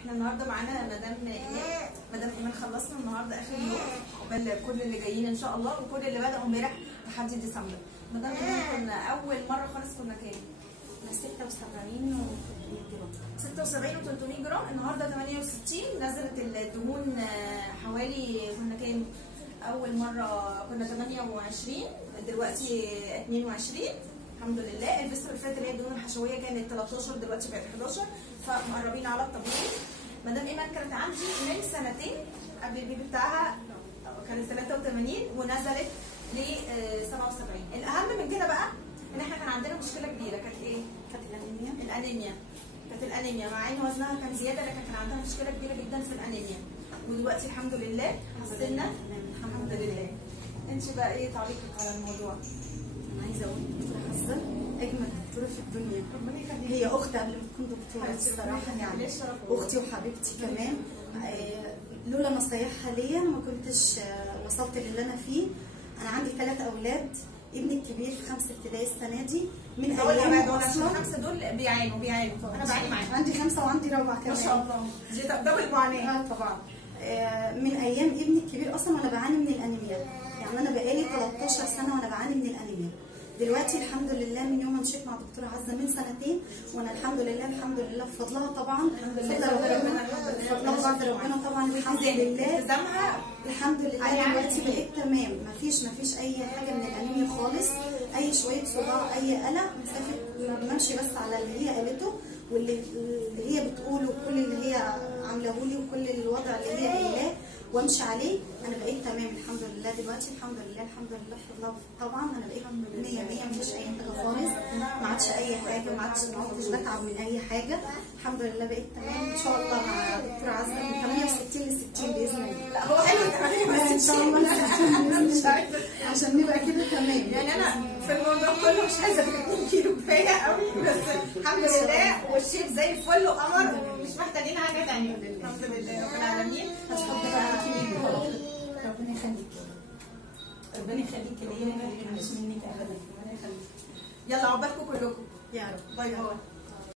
احنا النهارده معانا مدام ايمان. مدام ايمان خلصنا النهارده اخر يوم، عقبال كل اللي جايين ان شاء الله وكل اللي بدأوا امبارح تحدي ديسمبر. مدام ايمان كنا اول مره خالص كنا كام؟ 76 و300 جرام. 76 و300 جرام. النهارده 68. نزلت الدهون حوالي كنا كام؟ اول مره كنا 28 دلوقتي 22 الحمد لله. الفيستر اللي فاتت اللي هي الدهون الحشويه كانت 13 دلوقتي بقت 11 فمقربين على الطبيعي. مدام ايمان كانت عندي من سنتين قبل البيبي بتاعها كانت 83 ونزلت ل 77. الاهم من كده بقى ان احنا كان عندنا مشكله كبيره. كانت ايه؟ كانت الانيميا. كانت الانيميا مع ان وزنها كان زياده لكن كان عندها مشكله كبيره جدا في الانيميا. ودلوقتي الحمد لله حسنا الحمد لله. انت بقى ايه تعليقك على الموضوع؟ انا عايزه اقول دكتوره حسن اجمل دكتوره في الدنيا. ربنا يخليك. هي اختي قبل ما تكون دكتوره الصراحه يعني. اختي وحبيبتي كمان. لولا نصايحها ليا ما كنتش وصلت للي انا فيه. انا عندي 3 اولاد. ابني الكبير في 5 ابتدائي السنه دي من ايام اصلا 5 دول بيعانوا انا بعاني معاهم. عندي 5 وعندي رابعه كمان ما شاء الله. دي دبل معاناه. طبعا. من ايام ابني الكبير اصلا وانا بعاني من الانيميا. يعني انا بقالي 13 سنه وانا بعاني من الانيميا. دلوقتي الحمد لله من يوم ما مشيت مع دكتوره عزه من سنتين وانا الحمد لله بفضلها طبعا. بفضل ربنا طبعا الحمد لله. الحمد لله دلوقتي بقيت تمام. مفيش اي حاجه من الانيميا خالص. اي شويه صداع اي قلق مسافه بمشي بس على اللي هي قالته واللي هي بتقوله وكل اللي هي عاملاه لي وكل الوضع اللي هي قايلاه وامشي عليه. انا بقيت تمام الحمد لله دلوقتي. الحمد لله بفضل طبعا. انا بقيت 100 مفيش اي حاجه خالص. ما عادش اي حاجه. ما عدتش بتعب من اي حاجه. الحمد لله بقيت تمام ان شاء الله مع دكتوره عزه من 68 ل 60 باذن الله. لا هو حلو 68 ان شاء الله عشان نبقى كده تمام. يعني انا في الموضوع كله مش عايزه 2 كيلو كفايه قوي بس الحمد لله والشيب زي الفل وقمر ومش محتاجين حاجه ثانيه. الحمد لله رب العالمين. ربنا يخليكي. ربنا يخليكي ليا وما يحرمش منك ابدا. يلا عقبالكم كلكم. يا رب. باي باي.